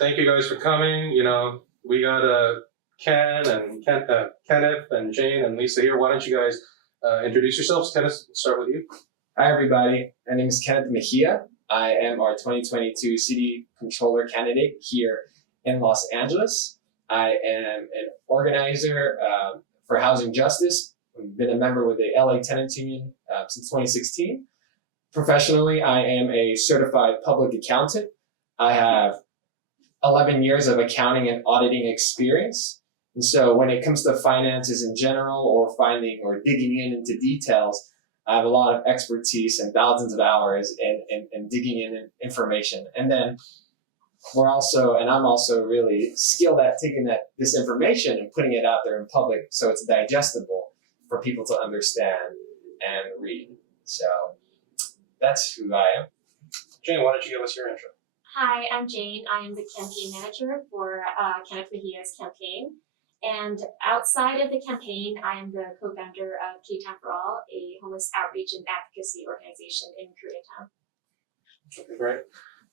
thank you guys for coming. We got Kenneth and Jane and Lisa here. Why don't you guys introduce yourselves? Kenneth, we'll start with you. Hi, everybody. My name is Kenneth Mejia. I am our 2022 City Controller candidate here in Los Angeles. I am an organizer for housing justice. I've been a member with the LA Tenants Union since 2016. Professionally, I am a certified public accountant. I have 11 years of accounting and auditing experience. And so when it comes to finances in general or finding or digging into details, I have a lot of expertise and thousands of hours in digging in information. And then I'm also really skilled at taking this information and putting it out there in public so it's digestible for people to understand and read. So that's who I am. Jane, why don't you give us your intro? Hi, I'm Jane. I am the campaign manager for Kenneth Mejia's campaign. And outside of the campaign, I am the co-founder of Ktown for All, a homeless outreach and advocacy organization in Koreatown. Okay, great.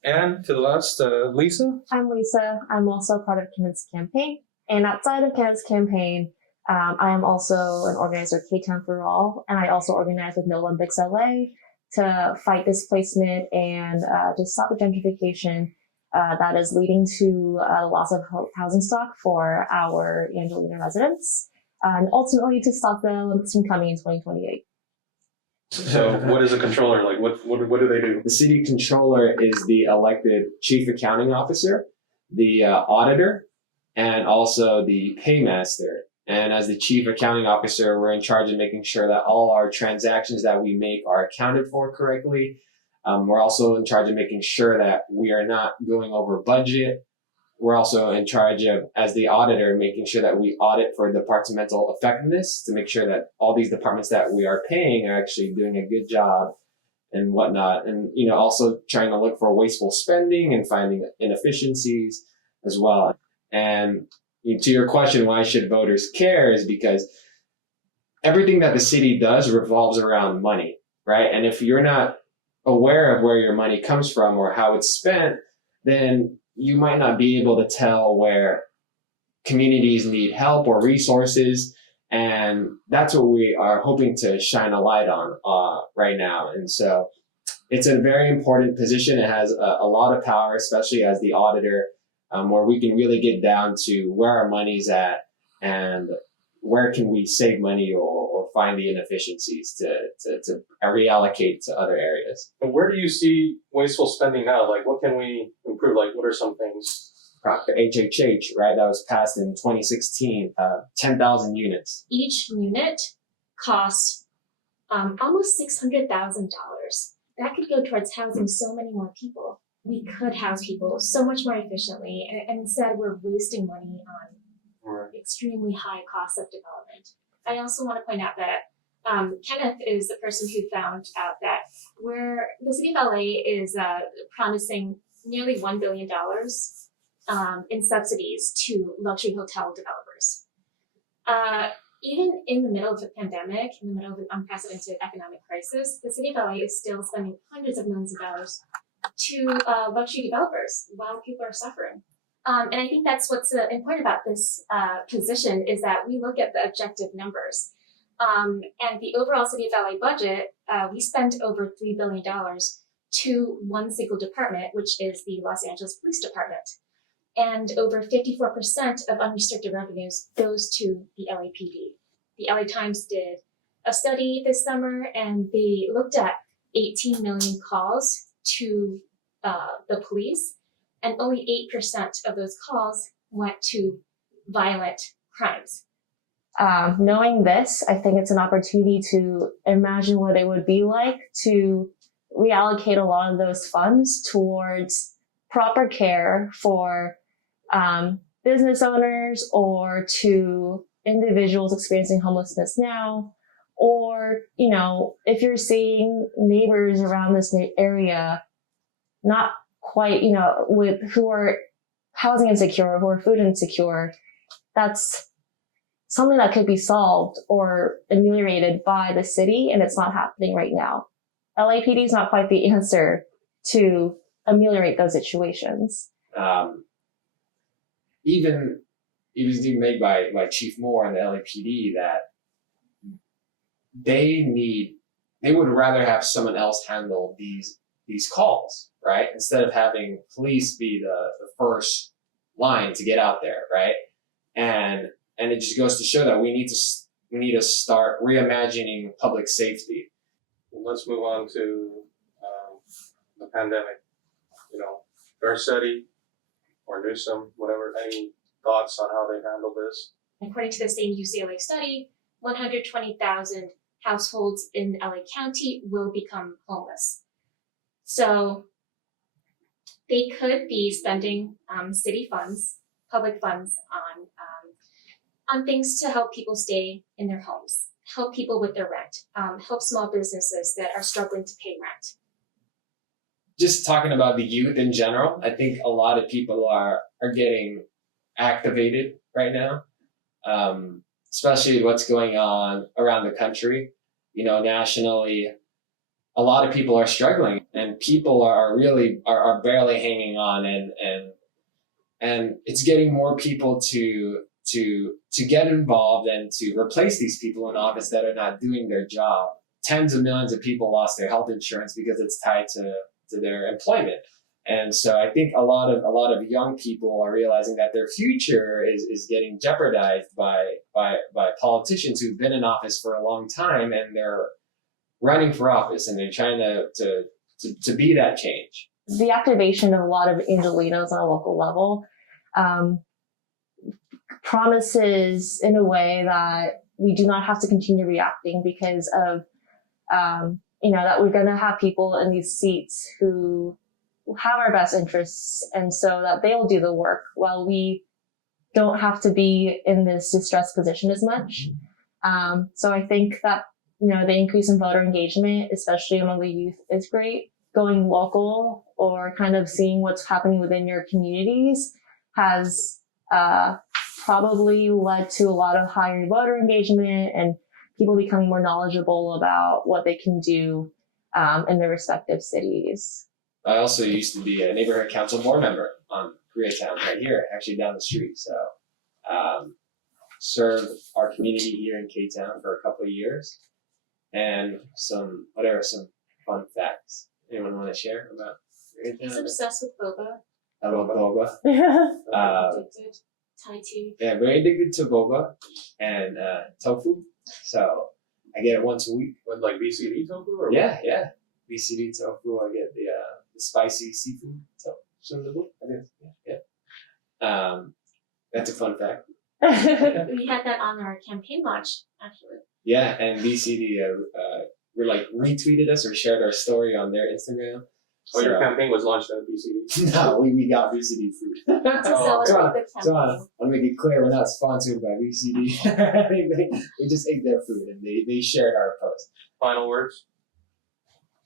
And to the last, Lisa? I'm Lisa. I'm also part of Kenneth's campaign. And outside of Kenneth's campaign, I am also an organizer of Ktown for All. And I also organize with No Olympics LA to fight displacement and to stop the gentrification that is leading to the loss of housing stock for our Angelina residents, and ultimately to stop the Olympics from coming in 2028. So what is a controller? Like, what do they do? The city controller is the elected chief accounting officer, the auditor, and also the paymaster. And as the chief accounting officer, we're in charge of making sure that all our transactions that we make are accounted for correctly. We're also in charge of making sure that we are not going over budget. We're also in charge of, as the auditor, making sure that we audit for departmental effectiveness to make sure that all these departments that we are paying are actually doing a good job and whatnot. And, also trying to look for wasteful spending and finding inefficiencies as well. And to your question, why should voters care, is because everything that the city does revolves around money, right? And if you're not aware of where your money comes from or how it's spent, then you might not be able to tell where communities need help or resources. And that's what we are hoping to shine a light on right now. And so it's a very important position. It has a lot of power, especially as the auditor, where we can really get down to where our money's at and where can we save money or find the inefficiencies to reallocate to other areas. And where do you see wasteful spending now? Like, what can we improve? Like, what are some things? HHH, right? That was passed in 2016, 10,000 units. Each unit costs almost $600,000. That could go towards housing so many more people. We could house people so much more efficiently, and instead we're wasting money on extremely high costs of development. I also want to point out that Kenneth is the person who found out that where the city of LA is promising nearly $1 billion in subsidies to luxury hotel developers. Even in the middle of the pandemic, in the middle of an unprecedented economic crisis, the city of LA is still spending hundreds of millions of dollars to luxury developers while people are suffering. And I think that's what's important about this position, is that we look at the objective numbers. And the overall City of LA budget, we spent over $3 billion to one single department, which is the Los Angeles Police Department. And over 54% of unrestricted revenues goes to the LAPD. The LA Times did a study this summer, and they looked at 18 million calls to the police, and only 8% of those calls went to violent crimes. Knowing this, I think it's an opportunity to imagine what it would be like to reallocate a lot of those funds towards proper care for business owners or to individuals experiencing homelessness now, or, if you're seeing neighbors around this area not quite, who are housing insecure, who are food insecure, that's something that could be solved or ameliorated by the city, and it's not happening right now. LAPD is not quite the answer to ameliorate those situations. even it was even made by Chief Moore and the LAPD that they would rather have someone else handle these calls, right? Instead of having police be the first line to get out there, right? And it just goes to show that we need to start reimagining public safety. Let's move on to the pandemic. You know, Garcetti or Newsom, whatever. Any thoughts on how they handle this? According to the same UCLA study, 120,000 households in LA County will become homeless. So they could be spending city funds, public funds on things to help people stay in their homes, help people with their rent, help small businesses that are struggling to pay rent. Just talking about the youth in general, I think a lot of people are getting activated right now, especially what's going on around the country. You know, nationally, a lot of people are struggling, and people are really barely hanging on, and it's getting more people to get involved and to replace these people in office that are not doing their job. Tens of millions of people lost their health insurance because it's tied to their employment. And so I think a lot of young people are realizing that their future is getting jeopardized by politicians who've been in office for a long time, and they're running for office and they're trying to be that change. The activation of a lot of Angelinos on a local level promises in a way that we do not have to continue reacting because of, that we're going to have people in these seats who have our best interests, and so that they'll do the work while we don't have to be in this distressed position as much. So I think that, the increase in voter engagement, especially among the youth, is great. Going local or kind of seeing what's happening within your communities has probably led to a lot of higher voter engagement and people becoming more knowledgeable about what they can do in their respective cities. I also used to be a neighborhood council board member on Koreatown right here, actually down the street. So served our community here in Ktown for a couple of years. And some fun facts. Anyone want to share about Koreatown? He's obsessed with boba. I love boba. Addicted. Thai tea. Yeah, very addicted to boba and tofu. So I get it once a week. With like BCD tofu or Yeah. BCD tofu. I get the spicy seafood tofu. Yeah. That's a fun fact. We had that on our campaign launch, actually. Yeah, and BCD retweeted us or shared our story on their Instagram. Oh, your campaign was launched at BCD? No, we got BCD food. To celebrate the campaign. I'll make it clear we're not sponsored by BCD. We just ate their food and they shared our post. Final words?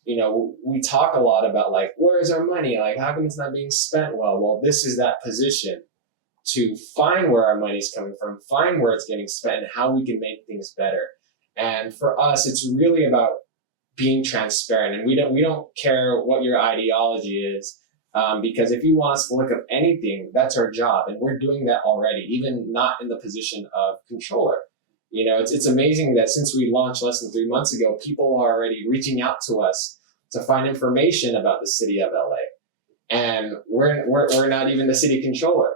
We talk a lot about where's our money? How come it's not being spent well? Well, this is that position to find where our money's coming from, find where it's getting spent, and how we can make things better. And for us, it's really about being transparent, and we don't care what your ideology is, because if you want us to look up anything, that's our job, and we're doing that already, even not in the position of controller. It's amazing that since we launched less than 3 months ago, people are already reaching out to us to find information about the city of LA, and we're not even the city controller,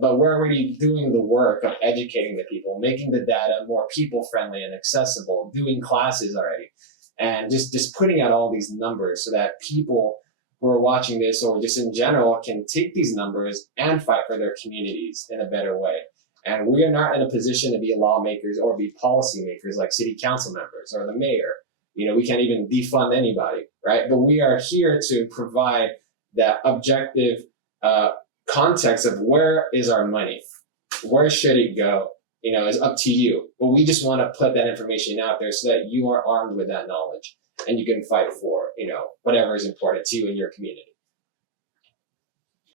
but we're already doing the work of educating the people, making the data more people friendly and accessible, doing classes already, and just putting out all these numbers so that people who are watching this or just in general can take these numbers and fight for their communities in a better way. And we are not in a position to be lawmakers or be policymakers like city council members or the mayor. We can't even defund anybody, right? But we are here to provide that objective context of where is our money? Where should it go? It's up to you. But we just want to put that information out there so that you are armed with that knowledge and you can fight for, whatever is important to you in your community.